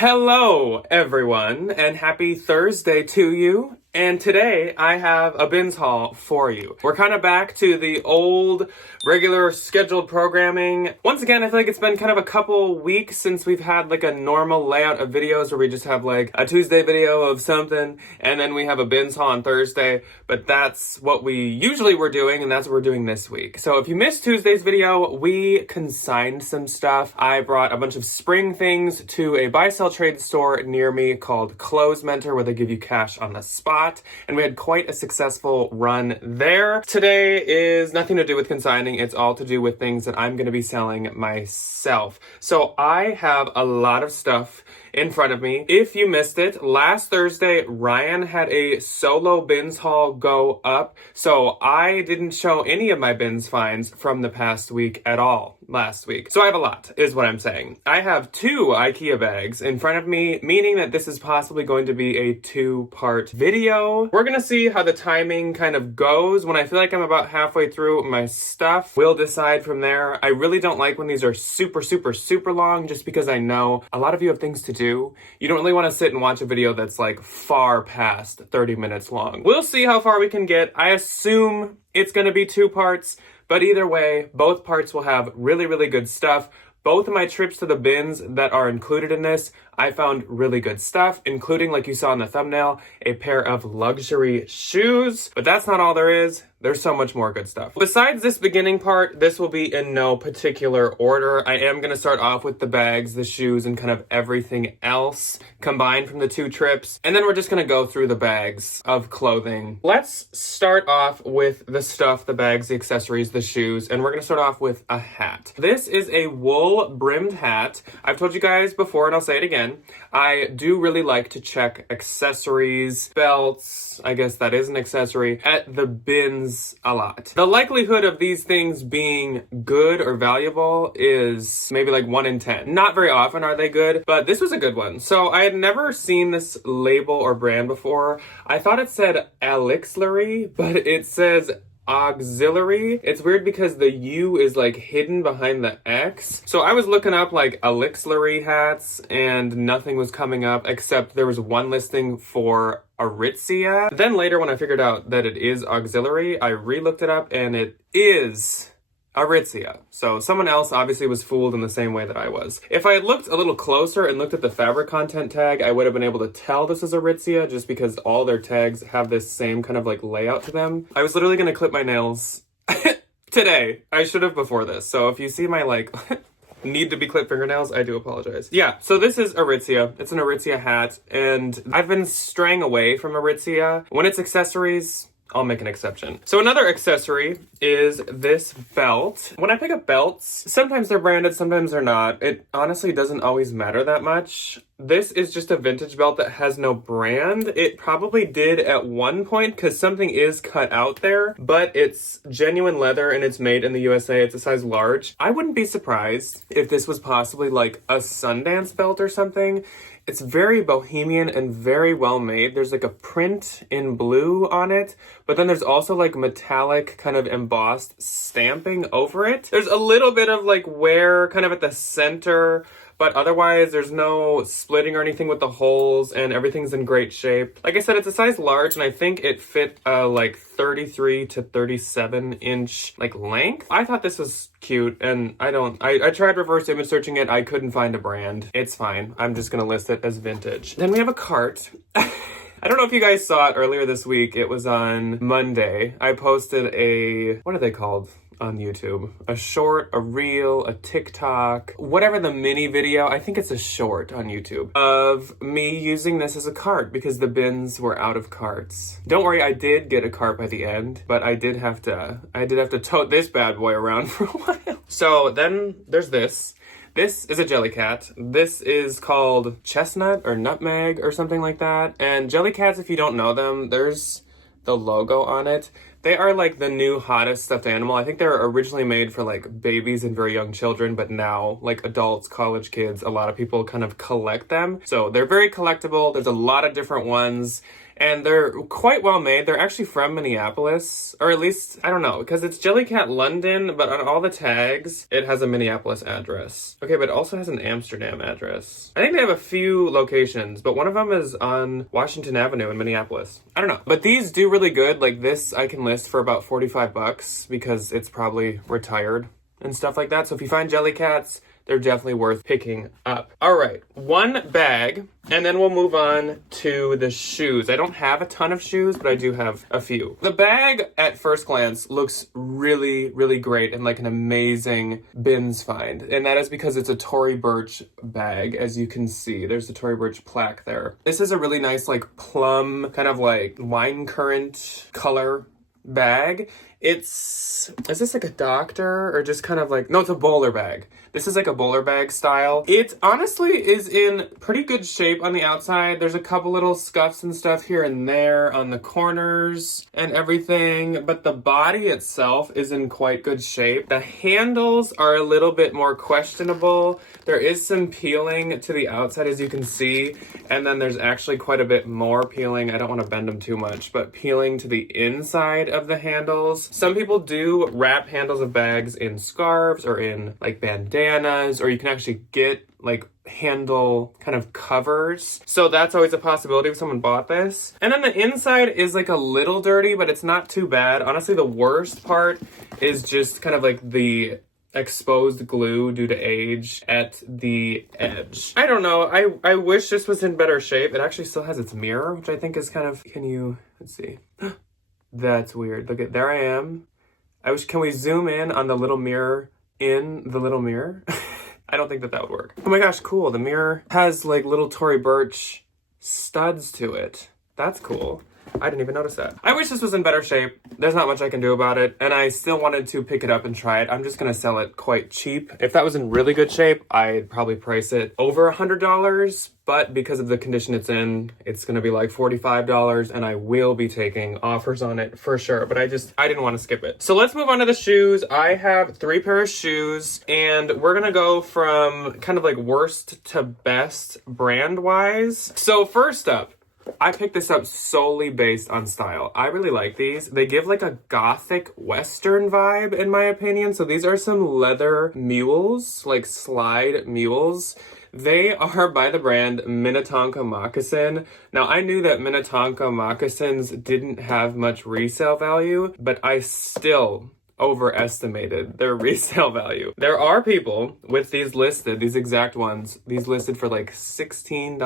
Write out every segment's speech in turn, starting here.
Hello, everyone, and happy Thursday to you. And today I have a bins haul for you. We're kind of back to the old, regular scheduled programming. Once again, I feel like it's been kind of a couple weeks since we've had like a normal layout of videos where we just have like a Tuesday video of something, and then we have a bins haul on Thursday. But that's what we usually were doing, and that's what we're doing this week. So if you missed Tuesday's video, we consigned some stuff. I brought a bunch of spring things to a buy-sell trade store near me called Clothes Mentor, where they give you cash on the spot. And we had quite a successful run there. Today is nothing to do with consigning. It's all to do with things that I'm going to be selling myself. So I have a lot of stuff in front of me. If you missed it, last Thursday, Ryan had a solo bins haul go up. So I didn't show any of my bins finds from the past week at all last week. So I have a lot, is what I'm saying. I have 2 IKEA bags in front of me, meaning that this is possibly going to be a 2-part video. We're gonna see how the timing kind of goes. When I feel like I'm about halfway through my stuff, we'll decide from there. I really don't like when these are super long, just because I know a lot of you have things to do. You don't really want to sit and watch a video that's like far past 30 minutes long. We'll see how far we can get. I assume it's gonna be 2 parts. But either way, both parts will have really good stuff. Both of my trips to the bins that are included in this, I found really good stuff, including, like you saw in the thumbnail, a pair of luxury shoes. But that's not all there is. There's so much more good stuff. Besides this beginning part, this will be in no particular order. I am going to start off with the bags, the shoes, and kind of everything else combined from the 2 trips. And then we're just going to go through the bags of clothing. Let's start off with the stuff, the bags, the accessories, the shoes, and we're going to start off with a hat. This is a wool brimmed hat. I've told you guys before, and I'll say it again. I do really like to check accessories, belts, I guess that is an accessory, at the bins a lot. The likelihood of these things being good or valuable is maybe like 1 in 10. Not very often are they good, but this was a good one. So I had never seen this label or brand before. I thought it said Elixlery, but it says auxiliary. It's weird because the U is like hidden behind the X. So I was looking up like Elixlery hats and nothing was coming up except there was one listing for Aritzia. Then later when I figured out that it is auxiliary, I re-looked it up and it is Aritzia. So someone else obviously was fooled in the same way that I was. If I had looked a little closer and looked at the fabric content tag, I would have been able to tell this is Aritzia just because all their tags have this same kind of like layout to them. I was literally going to clip my nails today. I should have before this. So if you see my like need to be clipped fingernails, I do apologize. Yeah, so this is Aritzia. It's an Aritzia hat, and I've been straying away from Aritzia. When it's accessories, I'll make an exception. So another accessory is this belt. When I pick up belts, sometimes they're branded, sometimes they're not. It honestly doesn't always matter that much. This is just a vintage belt that has no brand. It probably did at one point because something is cut out there, but it's genuine leather and it's made in the USA. It's a size large. I wouldn't be surprised if this was possibly like a Sundance belt or something. It's very bohemian and very well made. There's like a print in blue on it, but then there's also like metallic kind of embossed stamping over it. There's a little bit of like wear kind of at the center, but otherwise there's no splitting or anything with the holes and everything's in great shape. Like I said, it's a size large and I think it fit like 33 to 37 inch like length. I thought this was cute and I tried reverse image searching it. I couldn't find a brand. It's fine. I'm just gonna list it as vintage. Then we have a cart. I don't know if you guys saw it earlier this week. It was on Monday. I posted a, what are they called on YouTube? A short, a reel, a TikTok, whatever the mini video, I think it's a short on YouTube, of me using this as a cart because the bins were out of carts. Don't worry, I did get a cart by the end, but I did have to tote this bad boy around for a while. So then there's this. This is a Jellycat. This is called Chestnut or Nutmeg or something like that. And Jellycats, if you don't know them, there's the logo on it. They are like the new hottest stuffed animal. I think they were originally made for like babies and very young children, but now like adults, college kids, a lot of people kind of collect them. So they're very collectible. There's a lot of different ones. and they're quite well made. They're actually from Minneapolis, or at least, I don't know, because it's Jellycat London, but on all the tags, it has a Minneapolis address. Okay, but it also has an Amsterdam address. I think they have a few locations, but one of them is on Washington Avenue in Minneapolis. I don't know. But these do really good. Like this, I can list for about $45 because it's probably retired and stuff like that. So if you find Jellycats, they're definitely worth picking up. All right, one bag, and then we'll move on to the shoes. I don't have a ton of shoes, but I do have a few. The bag, at first glance, looks really, really great and like an amazing bins find. And that is because it's a Tory Burch bag, as you can see. There's the Tory Burch plaque there. This is a really nice, like, plum, kind of like wine currant color bag. Is this like a doctor or just kind of like, no, it's a bowler bag. This is like a bowler bag style. It honestly is in pretty good shape on the outside. There's a couple little scuffs and stuff here and there on the corners and everything, but the body itself is in quite good shape. The handles are a little bit more questionable. There is some peeling to the outside, as you can see, and then there's actually quite a bit more peeling. I don't want to bend them too much, but peeling to the inside of the handles. Some people do wrap handles of bags in scarves or in like bandanas, or you can actually get like handle kind of covers. So that's always a possibility if someone bought this. And then the inside is like a little dirty, but it's not too bad. Honestly, the worst part is just kind of like the exposed glue due to age at the edge. I don't know. I wish this was in better shape. It actually still has its mirror, which I think is kind of, let's see. That's weird. Look at, there I am. Can we zoom in on the little mirror in the little mirror? I don't think that would work. Oh my gosh, cool. The mirror has like little Tory Burch studs to it. That's cool. I didn't even notice that. I wish this was in better shape. There's not much I can do about it, and I still wanted to pick it up and try it. I'm just gonna sell it quite cheap. If that was in really good shape, I'd probably price it over $100, but because of the condition it's in, it's gonna be like $45, and I will be taking offers on it for sure, but I didn't want to skip it. So let's move on to the shoes. I have 3 pairs of shoes, and we're gonna go from kind of like worst to best brand-wise. So first up, I picked this up solely based on style. I really like these. They give like a gothic western vibe in my opinion. So these are some leather mules, like slide mules. They are by the brand Minnetonka Moccasin. Now I knew that Minnetonka moccasins didn't have much resale value, but I still overestimated their resale value. There are people with these listed, these exact ones, these listed for like $16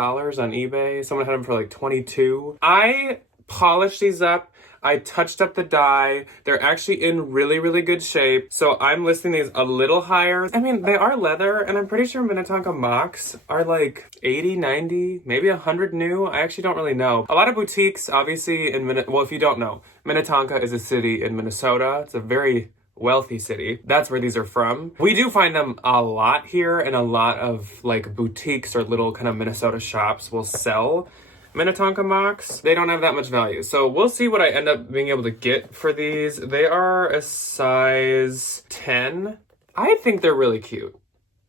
on eBay. Someone had them for like $22. I polished these up. I touched up the dye. They're actually in really, really good shape. So I'm listing these a little higher. I mean, they are leather, and I'm pretty sure Minnetonka mocks are like 80, 90, maybe 100 new. I actually don't really know. A lot of boutiques, obviously, well, if you don't know, Minnetonka is a city in Minnesota. It's a very wealthy city. That's where these are from. We do find them a lot here, and a lot of like boutiques or little kind of Minnesota shops will sell Minnetonka mocks. They don't have that much value. So we'll see what I end up being able to get for these. They are a size 10. I think they're really cute.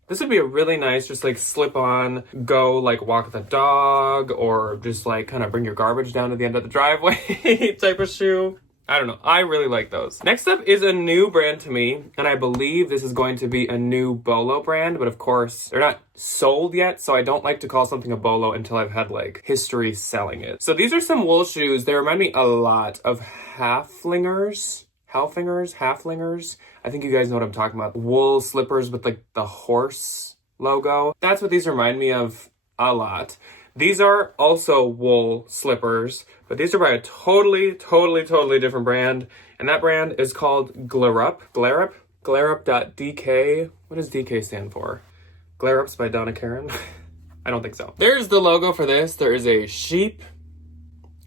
This would be a really nice, just like slip on, go like walk the dog, or just like kind of bring your garbage down to the end of the driveway type of shoe. I don't know. I really like those. Next up is a new brand to me, and I believe this is going to be a new Bolo brand, but of course, they're not sold yet, so I don't like to call something a Bolo until I've had like history selling it. So these are some wool shoes. They remind me a lot of Halflingers. I think you guys know what I'm talking about. Wool slippers with like the horse logo. That's what these remind me of a lot. These are also wool slippers, but these are by a totally different brand. And that brand is called Glarup. Glarup.dk. What does DK stand for? Glarups by Donna Karen? I don't think so. There's the logo for this. There is a sheep.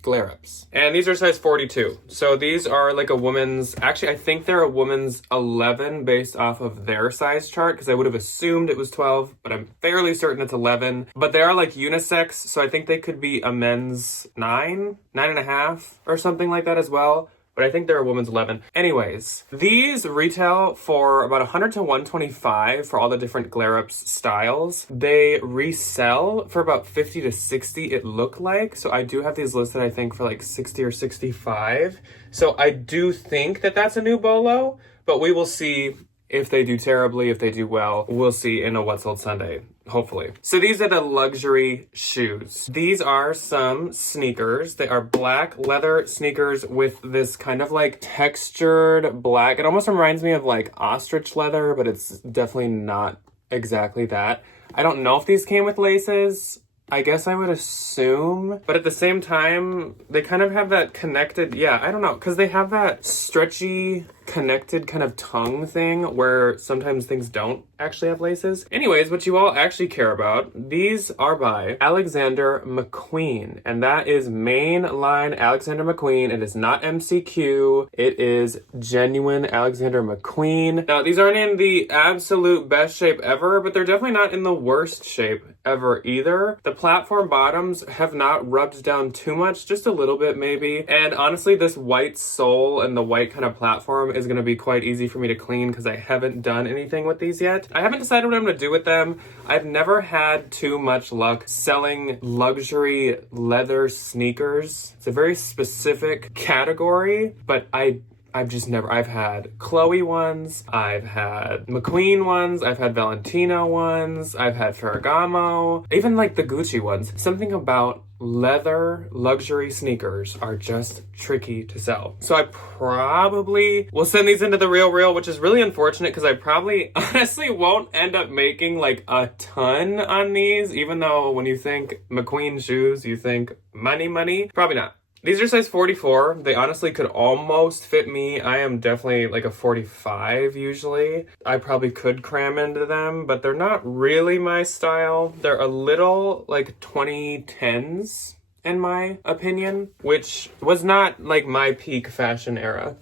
Glarups. And these are size 42. So these are like a woman's, actually I think they're a woman's 11 based off of their size chart, because I would have assumed it was 12, but I'm fairly certain it's 11. But they are like unisex, so I think they could be a men's 9.5 or something like that as well. but I think they're a woman's 11. Anyways, these retail for about 100 to 125 for all the different glare ups styles. They resell for about 50 to 60 it looked like. So I do have these listed, I think, for like 60 or 65. So I do think that that's a new bolo, but we will see if they do terribly, if they do well. We'll see in a What's Sold Sunday, hopefully. So these are the luxury shoes. These are some sneakers. They are black leather sneakers with this kind of like textured black. It almost reminds me of like ostrich leather, but it's definitely not exactly that. I don't know if these came with laces. I guess I would assume, but at the same time, they kind of have that connected, yeah, I don't know, because they have that stretchy, connected kind of tongue thing where sometimes things don't actually have laces. Anyways, what you all actually care about, these are by Alexander McQueen, and that is mainline Alexander McQueen. It is not MCQ. It is genuine Alexander McQueen. Now, these aren't in the absolute best shape ever, but they're definitely not in the worst shape ever either. The platform bottoms have not rubbed down too much, just a little bit maybe. And honestly, this white sole and the white kind of platform is going to be quite easy for me to clean because I haven't done anything with these yet. I haven't decided what I'm going to do with them. I've never had too much luck selling luxury leather sneakers. It's a very specific category, but I've just never, I've had Chloe ones, I've had McQueen ones, I've had Valentino ones, I've had Ferragamo, even like the Gucci ones. Something about leather luxury sneakers are just tricky to sell. So I probably will send these into the Real, which is really unfortunate because I probably honestly won't end up making like a ton on these, even though when you think McQueen shoes, you think money, probably not. These are size 44. They honestly could almost fit me. I am definitely like a 45 usually. I probably could cram into them, but they're not really my style. They're a little like 2010s in my opinion, which was not like my peak fashion era.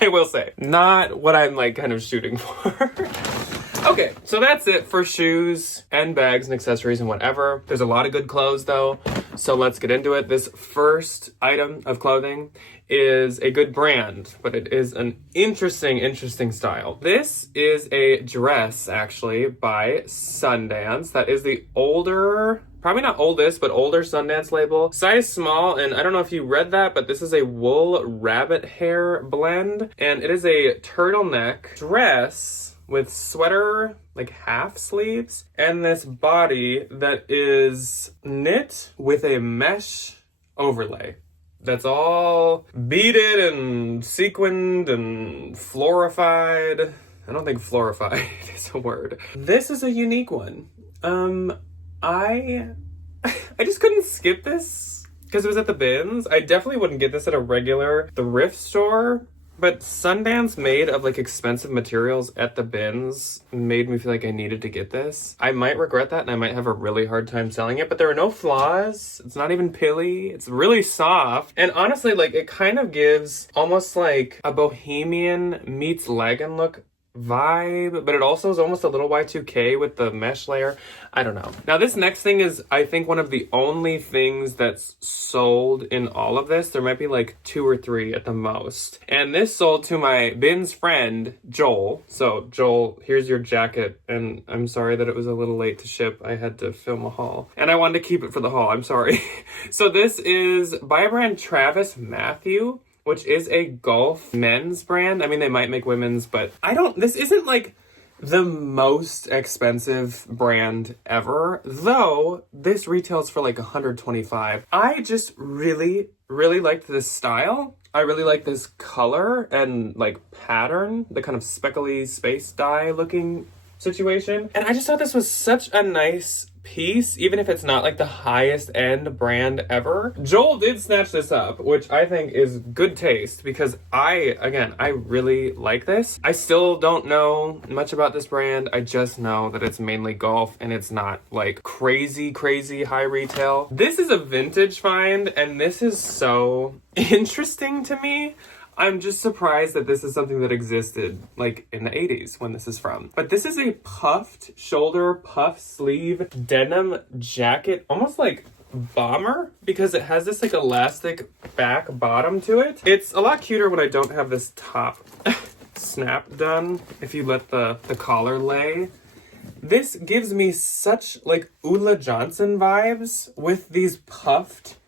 I will say. Not what I'm like kind of shooting for. Okay, so that's it for shoes and bags and accessories and whatever. There's a lot of good clothes though, so let's get into it. This first item of clothing is a good brand, but it is an interesting style. This is a dress actually by Sundance. That is the older, probably not oldest, but older Sundance label. Size small, and I don't know if you read that, but this is a wool rabbit hair blend, and it is a turtleneck dress with sweater, like half sleeves, and this body that is knit with a mesh overlay. That's all beaded and sequined and florified. I don't think florified is a word. This is a unique one. I just couldn't skip this because it was at the bins. I definitely wouldn't get this at a regular thrift store. But Sundance made of like expensive materials at the bins made me feel like I needed to get this. I might regret that and I might have a really hard time selling it, but there are no flaws. It's not even pilly. It's really soft. And honestly, like it kind of gives almost like a bohemian meets leggin look vibe, but it also is almost a little Y2K with the mesh layer. I don't know. Now this next thing is, I think, one of the only things that's sold in all of this. There might be like 2 or 3 at the most. And this sold to my bins friend, Joel. So Joel, here's your jacket. And I'm sorry that it was a little late to ship. I had to film a haul. And I wanted to keep it for the haul. I'm sorry. So this is by a brand Travis Matthew, which is a golf men's brand. I mean, they might make women's, but this isn't like the most expensive brand ever, though this retails for like $125. I just really liked this style. I really like this color and like pattern, the kind of speckly space dye looking situation. And I just thought this was such a nice piece, even if it's not like the highest end brand ever. Joel did snatch this up, which I think is good taste because I really like this. I still don't know much about this brand. I just know that it's mainly golf and it's not like crazy high retail. This is a vintage find and this is so interesting to me. I'm just surprised that this is something that existed like in the 80s when this is from. But this is a puffed shoulder, puff sleeve denim jacket, almost like bomber, because it has this like elastic back bottom to it. It's a lot cuter when I don't have this top snap done, if you let the collar lay. This gives me such like Ulla Johnson vibes with these puffed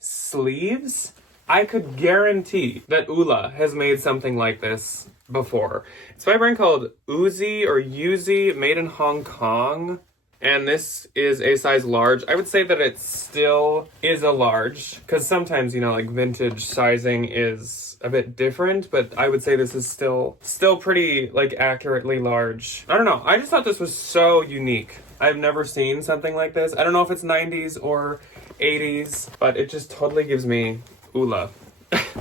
sleeves. I could guarantee that Ulla has made something like this before. It's by a brand called Uzi, made in Hong Kong. And this is a size large. I would say that it still is a large, because sometimes, you know, like vintage sizing is a bit different, but I would say this is still pretty like accurately large. I don't know. I just thought this was so unique. I've never seen something like this. I don't know if it's 90s or 80s, but it just totally gives me Ulla.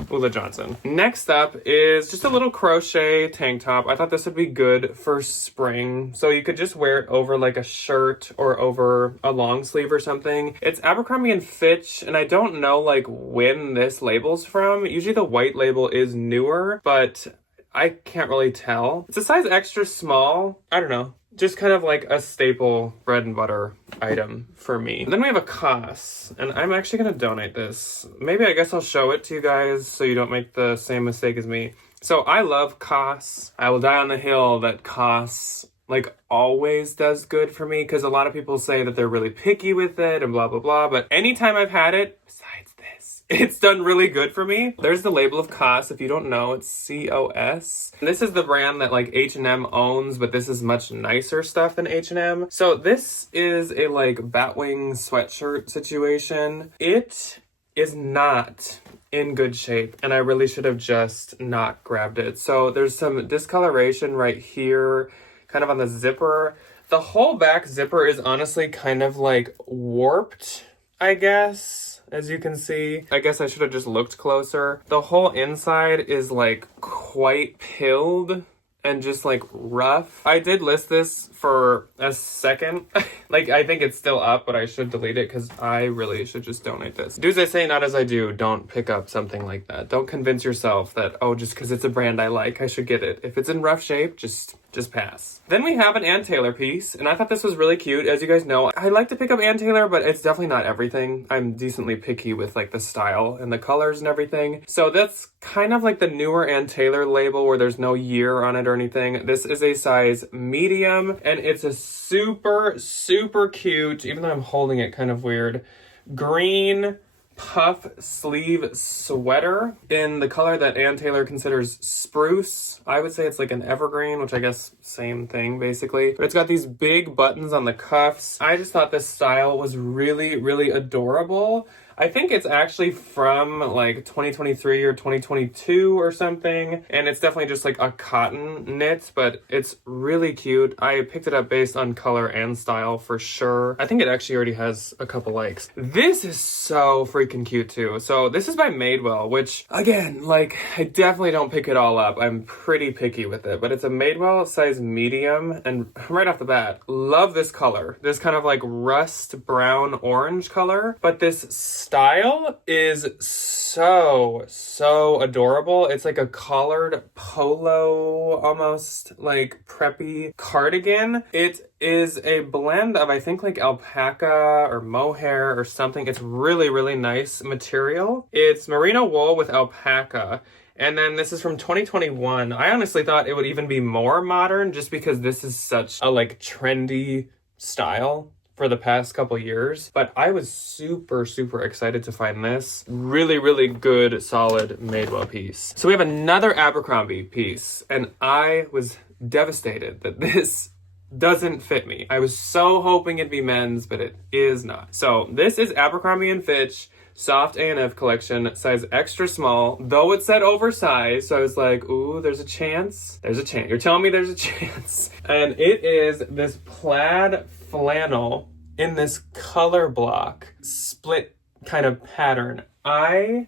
Ulla Johnson. Next up is just a little crochet tank top. I thought this would be good for spring. So you could just wear it over like a shirt or over a long sleeve or something. It's Abercrombie & Fitch, and I don't know like when this label's from. Usually the white label is newer, but I can't really tell. It's a size extra small. I don't know. Just kind of like a staple bread and butter item for me. Then we have a COS, and I'm actually gonna donate this. Maybe I guess I'll show it to you guys so you don't make the same mistake as me. So I love COS. I will die on the hill that COS like always does good for me, because a lot of people say that they're really picky with it and blah, blah, blah. But anytime I've had it, besides this, it's done really good for me. There's the label of COS. If you don't know, it's COS. And this is the brand that like H&M owns, but this is much nicer stuff than H&M. So this is a like Batwing sweatshirt situation. It is not in good shape, and I really should have just not grabbed it. So there's some discoloration right here, kind of on the zipper. The whole back zipper is honestly kind of like warped, I guess, as you can see. I guess I should have just looked closer. The whole inside is like quite pilled and just like rough. I did list this for a second. Like, I think it's still up, but I should delete it because I really should just donate this. Do as I say, not as I do. Don't pick up something like that. Don't convince yourself that, oh, just because it's a brand I like, I should get it. If it's in rough shape, just pass. Then we have an Ann Taylor piece, and I thought this was really cute. As you guys know, I like to pick up Ann Taylor, but it's definitely not everything. I'm decently picky with like the style and the colors and everything. So that's kind of like the newer Ann Taylor label where there's no year on it or anything. This is a size medium, and it's a super, super cute, even though I'm holding it kind of weird, green puff sleeve sweater in the color that Ann Taylor considers spruce. I would say it's like an evergreen, which I guess same thing basically. But it's got these big buttons on the cuffs. I just thought this style was really, really adorable. I think it's actually from like 2023 or 2022 or something. And it's definitely just like a cotton knit, but it's really cute. I picked it up based on color and style for sure. I think it actually already has a couple likes. This is so freaking cute too. So this is by Madewell, which again, like I definitely don't pick it all up. I'm pretty picky with it, but it's a Madewell size medium. And right off the bat, love this color. This kind of like rust brown orange color, but this style is so adorable. It's like a collared polo, almost like preppy cardigan. It is a blend of, I think, like alpaca or mohair or something. It's really, really nice material. It's merino wool with alpaca. And then this is from 2021. I honestly thought it would even be more modern just because this is such a like trendy style for the past couple years, but I was super excited to find this. Really, really good, solid Madewell piece. So we have another Abercrombie piece, and I was devastated that this doesn't fit me. I was so hoping it'd be men's, but it is not. So this is Abercrombie & Fitch Soft A&F collection, size extra small, though it said oversized. So I was like, ooh, there's a chance. There's a chance. You're telling me there's a chance. And it is this plaid flannel in this color block split kind of pattern. I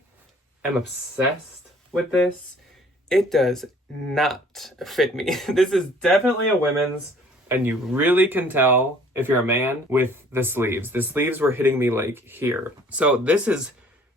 am obsessed with this. It does not fit me. This is definitely a women's, and you really can tell if you're a man with the sleeves. The sleeves were hitting me like here. So this is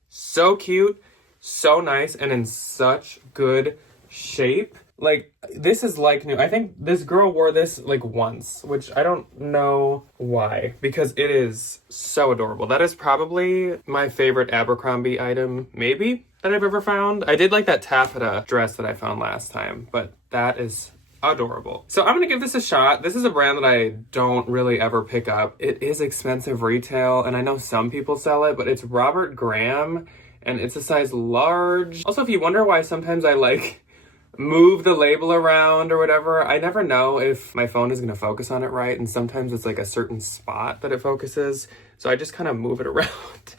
so cute, so nice, and in such good shape. Like, this is like new. I think this girl wore this like once, which I don't know why, because it is so adorable. That is probably my favorite Abercrombie item, maybe, that I've ever found. I did like that taffeta dress that I found last time, but that is adorable. So I'm gonna give this a shot. This is a brand that I don't really ever pick up. It is expensive retail, and I know some people sell it, but it's Robert Graham, and it's a size large. Also, if you wonder why sometimes I like move the label around or whatever, I never know if my phone is going to focus on it right, and sometimes it's like a certain spot that it focuses, so I just kind of move it around.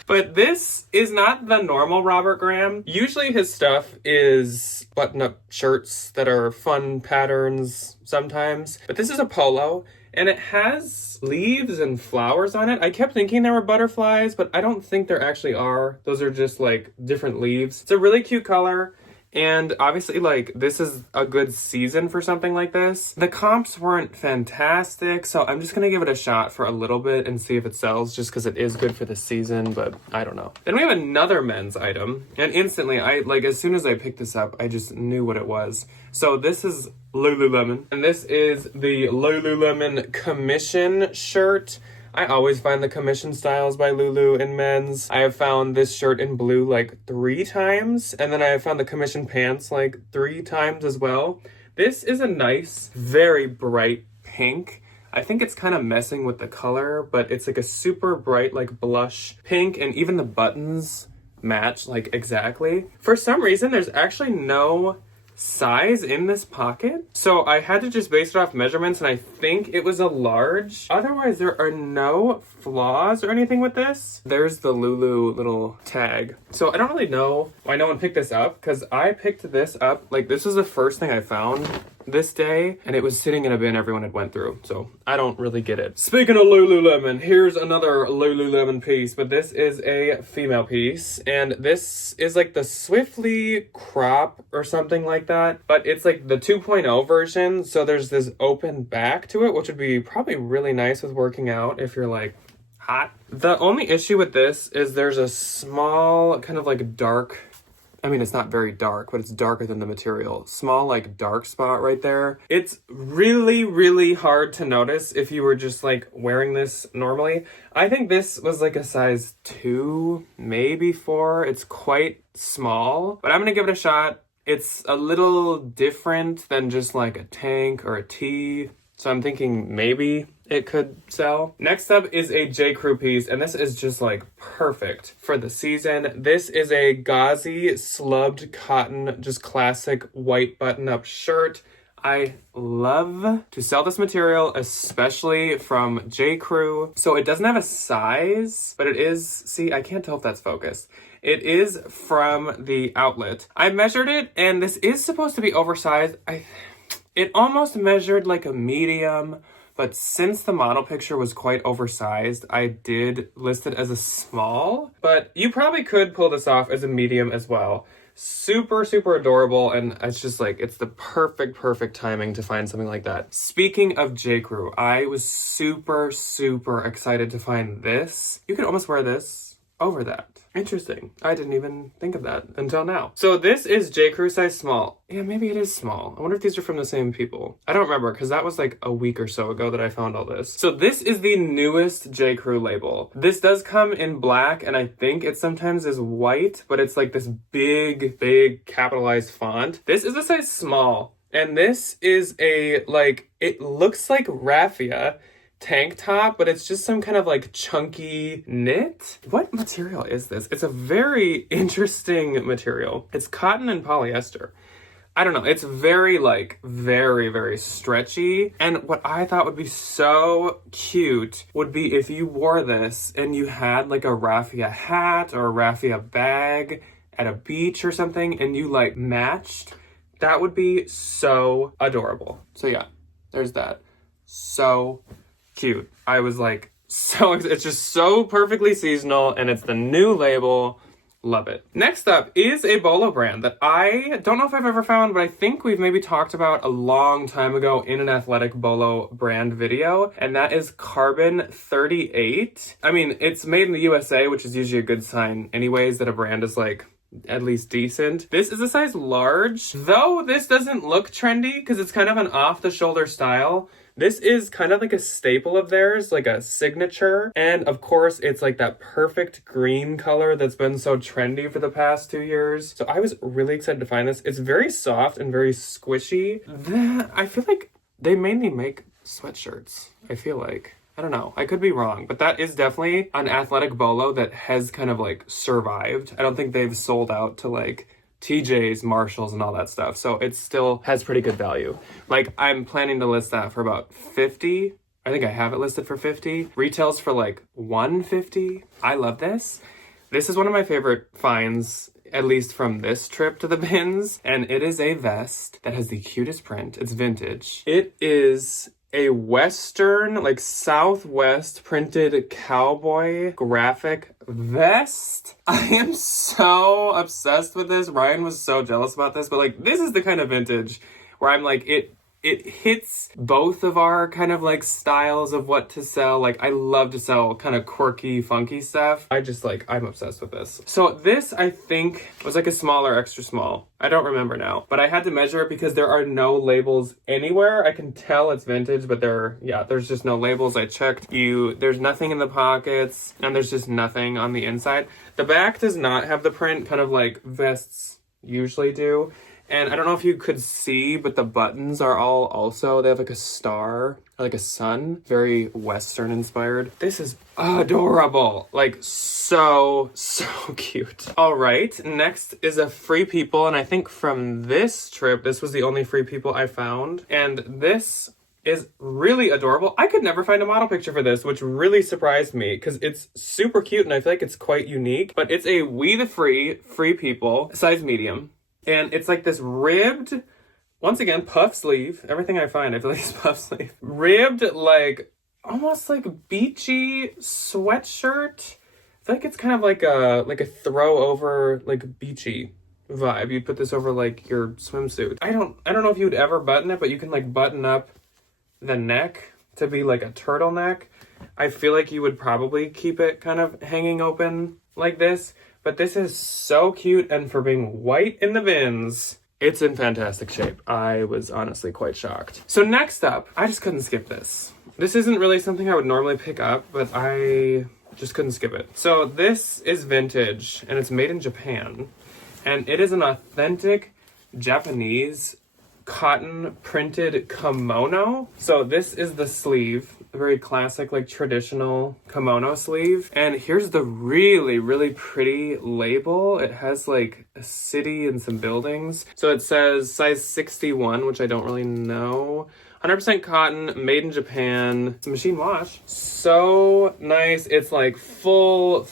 But this is not the normal Robert Graham. Usually his stuff is button-up shirts that are fun patterns sometimes, but this is a polo, and it has leaves and flowers on it. I kept thinking there were butterflies, but I don't think there actually are. Those are just like different leaves. It's a really cute color. And obviously, like, this is a good season for something like this. The comps weren't fantastic, so I'm just gonna give it a shot for a little bit and see if it sells, just because it is good for the season, but I don't know. Then we have another men's item, and instantly, as soon as I picked this up, I just knew what it was. So this is Lululemon, and this is the Lululemon commission shirt. I always find the commission styles by Lulu in men's. I have found this shirt in blue like 3 times, and then I have found the commission pants like 3 times as well. This is a nice, very bright pink. I think it's kind of messing with the color, but it's like a super bright, like blush pink, and even the buttons match like exactly. For some reason, there's actually no size in this pocket, so I had to just base it off measurements, and I think it was a large. Otherwise, there are no flaws or anything with this. There's the Lulu little tag. So I don't really know why no one picked this up, because I picked this up, like, this was the first thing I found this day, and it was sitting in a bin everyone had went through, so I don't really get it. Speaking of Lululemon, here's another Lululemon piece, but this is a female piece, and this is like the Swiftly crop or something like that, but it's like the 2.0 version, so there's this open back to it, which would be probably really nice with working out if you're like hot. The only issue with this is there's a small kind of like dark, I mean, it's not very dark, but it's darker than the material. Small, like, dark spot right there. It's really, really hard to notice if you were just, like, wearing this normally. I think this was, like, a size 2, maybe 4. It's quite small, but I'm gonna give it a shot. It's a little different than just, like, a tank or a tee, so I'm thinking maybe it could sell. Next up is a J. Crew piece, and this is just like perfect for the season. This is a gauzy slubbed cotton, just classic white button-up shirt. I love to sell this material, especially from J. Crew. So it doesn't have a size, but it is, see, I can't tell if that's focused. It is from the outlet. I measured it, and this is supposed to be oversized. It almost measured like a medium, but since the model picture was quite oversized, I did list it as a small, but you probably could pull this off as a medium as well. Super, super adorable, and it's just like, it's the perfect timing to find something like that. Speaking of J. Crew, I was super, super excited to find this. You could almost wear this over that. Interesting. I didn't even think of that until now. So this is J. Crew size small. Yeah, maybe it is small. I wonder if these are from the same people. I don't remember, because that was like a week or so ago that I found all this. So this is the newest J. Crew label. This does come in black, and I think it sometimes is white, but it's like this big capitalized font. This is a size small, and this is a, like, it looks like raffia tank top, but it's just some kind of like chunky knit. What material is this? It's a very interesting material. It's cotton and polyester. I don't know. It's very like, very stretchy. And what I thought would be so cute would be if you wore this and you had like a raffia hat or a raffia bag at a beach or something, and you like matched. That would be so adorable. So yeah, there's that. So cute. I was like, so it's just so perfectly seasonal, and it's the new label. Love it. Next up is a bolo brand that I don't know if I've ever found, but I think we've maybe talked about a long time ago in an athletic bolo brand video, and that is Carbon 38. I mean, it's made in the USA, which is usually a good sign anyways, that a brand is like at least decent. This is a size large, though this doesn't look trendy because it's kind of an off-the-shoulder style. This is kind of like a staple of theirs, like a signature. And of course, it's like that perfect green color that's been so trendy for the past 2 years. So I was really excited to find this. It's very soft and very squishy. I feel like they mainly make sweatshirts, I feel like. I don't know. I could be wrong, but that is definitely an athletic bolo that has kind of like survived. I don't think they've sold out to like TJ's, Marshalls, and all that stuff. So it still has pretty good value. Like I'm planning to list that for about 50. I think I have it listed for 50. Retails for like 150. I love this. This is one of my favorite finds, at least from this trip to the bins. And it is a vest that has the cutest print. It's vintage. It is a Western, like Southwest printed cowboy graphic vest. I am so obsessed with this. Ryan was so jealous about this, but like this is the kind of vintage where I'm like, it hits both of our kind of like styles of what to sell. Like I love to sell kind of quirky, funky stuff. I'm obsessed with this. So this I think was like a small or extra small. I don't remember now, but I had to measure it because there are no labels anywhere. I can tell it's vintage, but there's just no labels. I checked there's nothing in the pockets and there's just nothing on the inside. The back does not have the print kind of like vests usually do. And I don't know if you could see, but the buttons are they have like a star, or like a sun, very Western inspired. This is adorable. Like so cute. All right, next is a Free People. And I think from this trip, this was the only Free People I found. And this is really adorable. I could never find a model picture for this, which really surprised me because it's super cute and I feel like it's quite unique. But it's a We the Free People, size medium. And it's like this ribbed, once again, puff sleeve. Everything I find, I feel like it's puff sleeve. Ribbed, like, almost like beachy sweatshirt. I feel like it's kind of like a throw over, like, beachy vibe. You'd put this over, like, your swimsuit. I don't know if you would ever button it, but you can, like, button up the neck to be, like, a turtleneck. I feel like you would probably keep it kind of hanging open like this. But this is so cute, and for being white in the bins, it's in fantastic shape. I was honestly quite shocked. So next up, I just couldn't skip this. This isn't really something I would normally pick up, but I just couldn't skip it. So this is vintage, and it's made in Japan, and it is an authentic Japanese cotton printed kimono. So this is the sleeve, a very classic, like traditional kimono sleeve. And here's the really, really pretty label. It has like a city and some buildings. So it says size 61, which I don't really know. 100% cotton, made in Japan. It's a machine wash. So nice. It's like full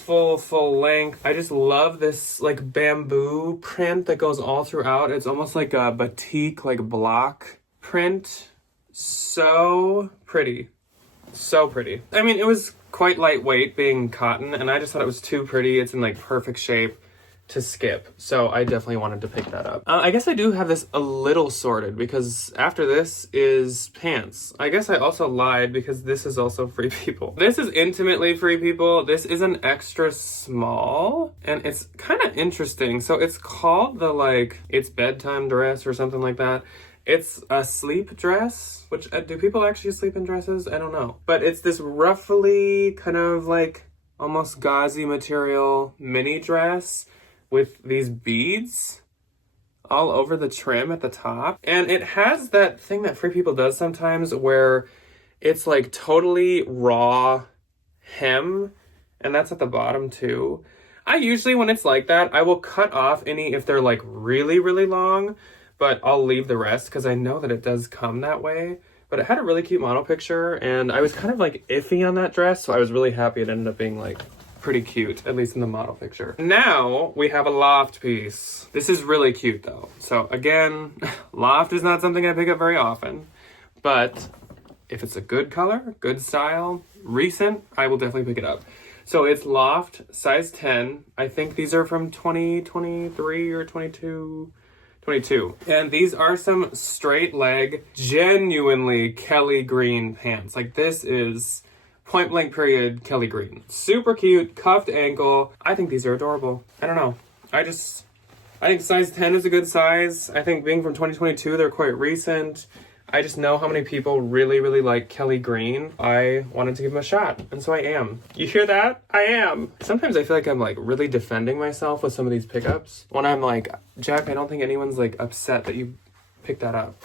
length. I just love this like bamboo print that goes all throughout. It's almost like a batik, like block print. So pretty. So pretty. I mean, it was quite lightweight being cotton, and I just thought it was too pretty. It's in like perfect shape to skip, so I definitely wanted to pick that up. I guess I do have this a little sorted because after this is pants. I guess I also lied because this is also Free People. This is intimately Free People. This is an extra small, and it's kind of interesting. So it's called it's bedtime dress or something like that. It's a sleep dress, which do people actually sleep in dresses? I don't know. But it's this ruffly kind of like almost gauzy material mini dress with these beads all over the trim at the top. And it has that thing that Free People does sometimes where it's like totally raw hem, and that's at the bottom too. I usually, when it's like that, I will cut off any if they're like really, really long, but I'll leave the rest because I know that it does come that way. But it had a really cute model picture, and I was kind of like iffy on that dress, so I was really happy it ended up being like pretty cute, at least in the model picture. Now we have a loft piece. This is really cute though. So again, loft is not something I pick up very often, but if it's a good color, good style, recent, I will definitely pick it up. So it's loft size 10. I think these are from 2023 or 22. And these are some straight leg, genuinely Kelly green pants. Like this is point blank period Kelly green. Super cute, cuffed ankle. I think these are adorable. I don't know. I just I think size 10 is a good size. I think being from 2022, they're quite recent. I just know how many people really, really like Kelly Green. I wanted to give him a shot, and so I am. You hear that? I am. Sometimes I feel like I'm like really defending myself with some of these pickups. When I'm like, Jack, I don't think anyone's like upset that you picked that up.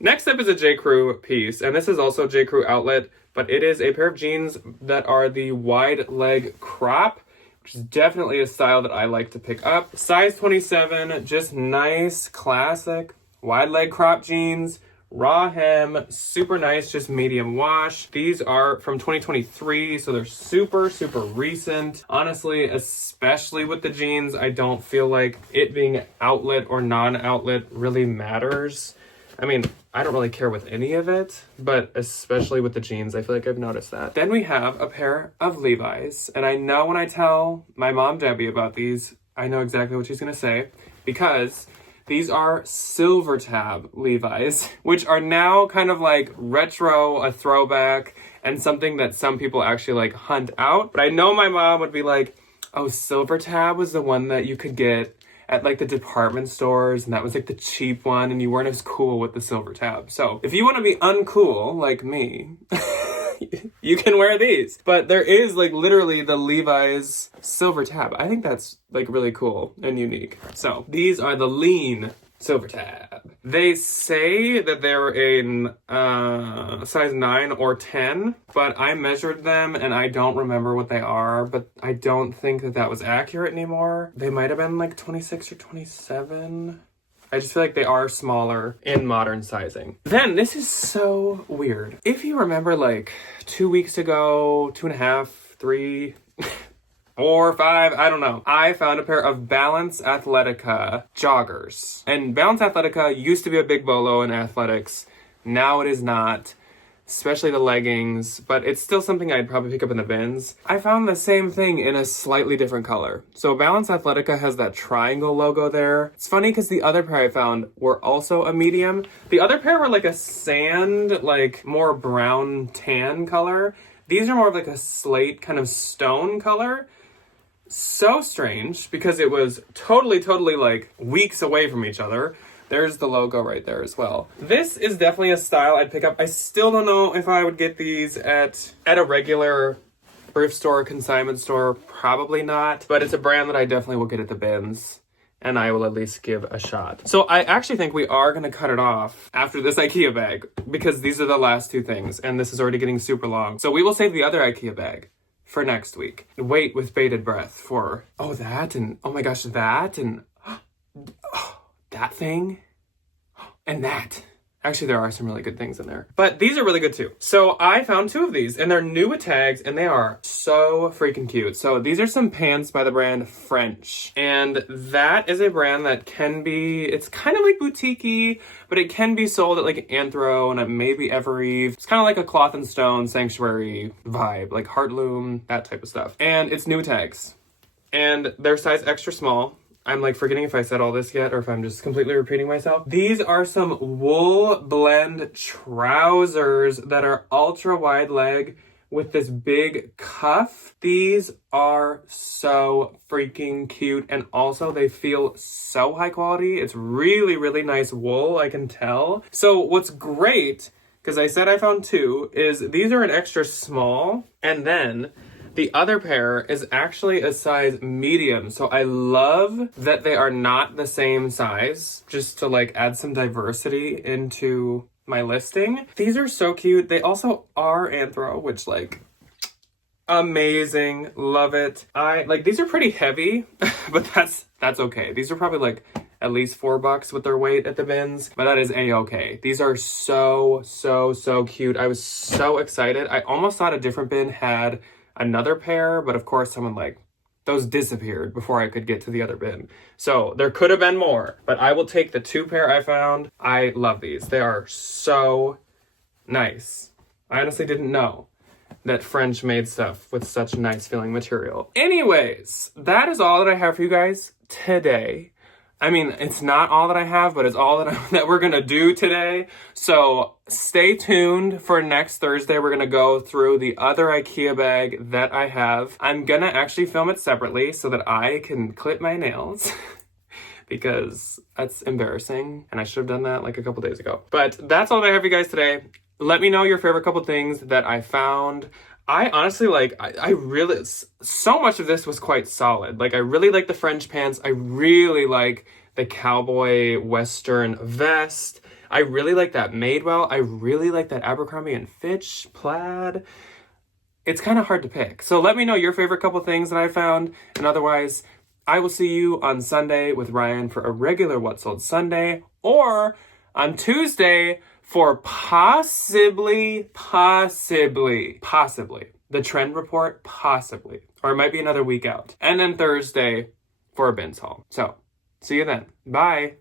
Next up is a J. Crew piece, and this is also J. Crew outlet, but it is a pair of jeans that are the wide leg crop, which is definitely a style that I like to pick up. Size 27, just nice, classic, wide leg crop jeans. Raw hem, super nice, just medium wash. These are from 2023, so they're super, super recent. Honestly, especially with the jeans, I don't feel like it being outlet or non-outlet really matters. I mean, I don't really care with any of it, but especially with the jeans, I feel like I've noticed that. Then we have a pair of Levi's, and I know when I tell my mom, Debbie, about these, I know exactly what she's gonna say, because these are silver tab Levi's, which are now kind of like retro, a throwback, and something that some people actually like hunt out. But I know my mom would be like, oh, silver tab was the one that you could get at like the department stores, and that was like the cheap one, and you weren't as cool with the silver tab. So if you want to be uncool like me, you can wear these. But there is like literally the Levi's silver tab. I think that's like really cool and unique. So these are the lean silver tab. They say that they're in size 9 or 10, but I measured them and I don't remember what they are, but I don't think that that was accurate anymore. They might have been like 26 or 27. I just feel like they are smaller in modern sizing. Then, this is so weird. If you remember like 2 weeks ago, 2.5, 3, 4, 5, I don't know, I found a pair of Balance Athletica joggers. And Balance Athletica used to be a big bolo in athletics. Now it is not, especially the leggings, but it's still something I'd probably pick up in the bins. I found the same thing in a slightly different color. So Balance Athletica has that triangle logo there. It's funny because the other pair I found were also a medium. The other pair were like a sand, like more brown tan color. These are more of like a slate kind of stone color. So strange because it was totally like weeks away from each other. There's the logo right there as well. This is definitely a style I'd pick up. I still don't know if I would get these at a regular thrift store, consignment store. Probably not. But it's a brand that I definitely will get at the bins, and I will at least give a shot. So I actually think we are going to cut it off after this IKEA bag, because these are the last two things, and this is already getting super long. So we will save the other IKEA bag for next week. Wait with bated breath for, oh, that, and oh my gosh, that, and oh, that thing, and that. Actually, there are some really good things in there. But these are really good too. So I found 2 of these, and they're new with tags, and they are so freaking cute. So these are some pants by the brand French. And that is a brand that can be, it's kind of like boutique-y, but it can be sold at like Anthro and at maybe Evereve. It's kind of like a Cloth and Stone Sanctuary vibe, like Heartloom, that type of stuff. And it's new tags. And they're size extra small. I'm like forgetting if I said all this yet or if I'm just completely repeating myself. These are some wool blend trousers that are ultra wide leg with this big cuff. These are so freaking cute, and also they feel so high quality. It's really, really nice wool, I can tell. So what's great, because I said I found 2, is these are an extra small, and then the other pair is actually a size medium. So I love that they are not the same size, just to like add some diversity into my listing. These are so cute. They also are Anthro, which like amazing. Love it. I like, these are pretty heavy, but that's okay. These are probably like at least $4 with their weight at the bins, but that is a-okay. These are so cute. I was so excited. I almost thought a different bin had another pair, but of course someone like, those disappeared before I could get to the other bin. So there could have been more, but I will take the 2 pair I found. I love these. They are so nice. I honestly didn't know that French made stuff with such nice feeling material. Anyways, that is all that I have for you guys today. I mean, it's not all that I have, but it's all that we're gonna do today. So stay tuned for next Thursday. We're gonna go through the other IKEA bag that I have. I'm gonna actually film it separately so that I can clip my nails because that's embarrassing and I should have done that like a couple days ago. But that's all that I have for you guys today. Let me know your favorite couple things that I found. I honestly I really, so much of this was quite solid. Like I really like the French pants. I really like the cowboy western vest. I really like that Madewell. I really like that Abercrombie and Fitch plaid. It's kind of hard to pick. So let me know your favorite couple things that I found. And otherwise, I will see you on Sunday with Ryan for a regular What Sold Sunday, or on Tuesday for possibly the trend report, possibly. Or it might be another week out. And then Thursday for a bins haul. So, see you then. Bye.